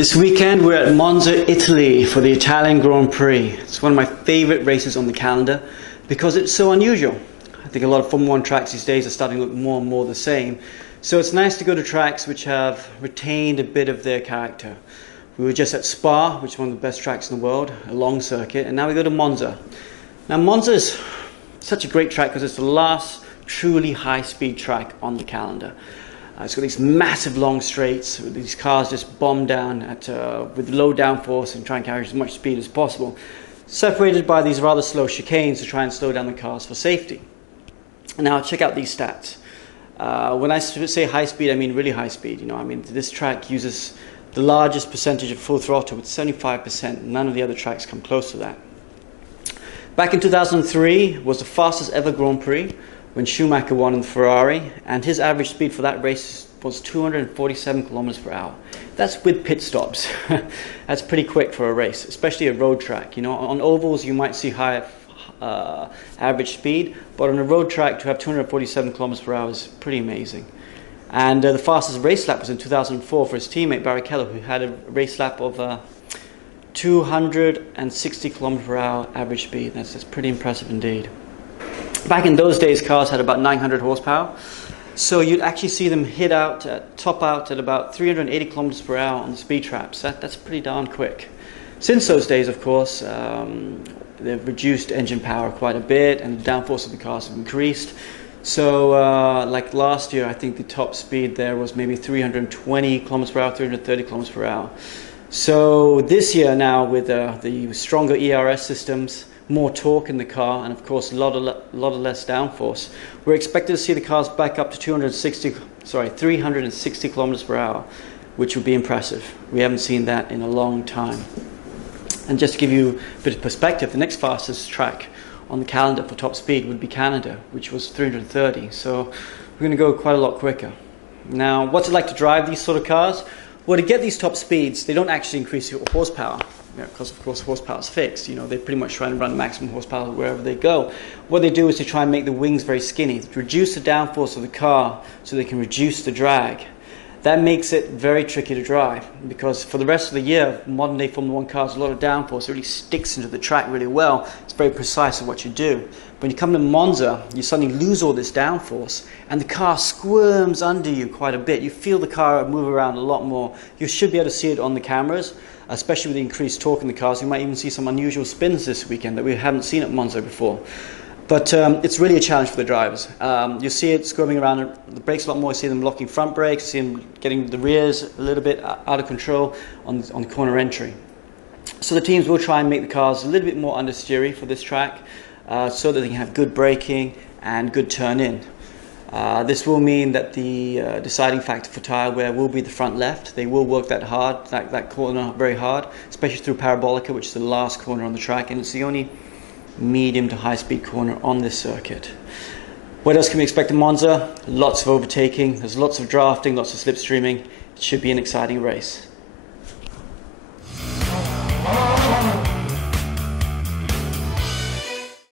This weekend we're at Monza, Italy for the Italian Grand Prix. It's one of my favorite races on the calendar because it's so unusual. I think a lot of Formula 1 tracks these days are starting to look more and more the same. So it's nice to go to tracks which have retained a bit of their character. We were just at Spa, which is one of the best tracks in the world, a long circuit, and now we go to Monza. Now Monza is such a great track because it's the last truly high-speed track on the calendar. It's got these massive long straights with these cars just bomb down with low downforce and try and carry as much speed as possible, separated by these rather slow chicanes to try and slow down the cars for safety. Now check out these stats. When I say high speed, I mean really high speed. This track uses the largest percentage of full throttle with 75%. None of the other tracks come close to that. Back in 2003 was the fastest ever Grand Prix when Schumacher won in the Ferrari, and his average speed for that race was 247 kilometers per hour. That's with pit stops. That's pretty quick for a race, especially a road track. On ovals you might see higher average speed, but on a road track to have 247 kilometers per hour is pretty amazing. And the fastest race lap was in 2004 for his teammate Barrichello, who had a race lap of 260 kilometers per hour average speed. That's pretty impressive indeed. Back in those days, cars had about 900 horsepower, so you'd actually see them top out at about 380 kilometers per hour on the speed traps. That's pretty darn quick. Since those days, of course, they've reduced engine power quite a bit, and the downforce of the cars have increased. So, like last year, I think the top speed there was maybe 320 kilometers per hour, 330 kilometers per hour. So this year now, with the stronger ERS systems, more torque in the car, and of course a lot of less downforce, we're expected to see the cars back up to 360 kilometers per hour, which would be impressive. We haven't seen that in a long time. And just to give you a bit of perspective, the next fastest track on the calendar for top speed would be Canada, which was 330. So we're going to go quite a lot quicker. Now, what's it like to drive these sort of cars? Well, to get these top speeds, they don't actually increase your horsepower, because of course horsepower is fixed. They pretty much try and run maximum horsepower wherever they go. What they do is they try and make the wings very skinny, to reduce the downforce of the car so they can reduce the drag. That makes it very tricky to drive, because for the rest of the year, modern day Formula 1 cars, a lot of downforce, it really sticks into the track really well. It's very precise in what you do. When you come to Monza, you suddenly lose all this downforce, and the car squirms under you quite a bit. You feel the car move around a lot more. You should be able to see it on the cameras, especially with the increased torque in the cars. You might even see some unusual spins this weekend that we haven't seen at Monza before. But it's really a challenge for the drivers. You see it squirming around the brakes a lot more. You see them locking front brakes, you see them getting the rears a little bit out of control on the corner entry. So the teams will try and make the cars a little bit more understeery for this track, so that they can have good braking and good turn-in. This will mean that the deciding factor for tyre wear will be the front left. They will work that corner very hard, especially through Parabolica, which is the last corner on the track, and it's the only medium to high speed corner on this circuit. What else can we expect in Monza? Lots of overtaking, there's lots of drafting, lots of slipstreaming. It should be an exciting race.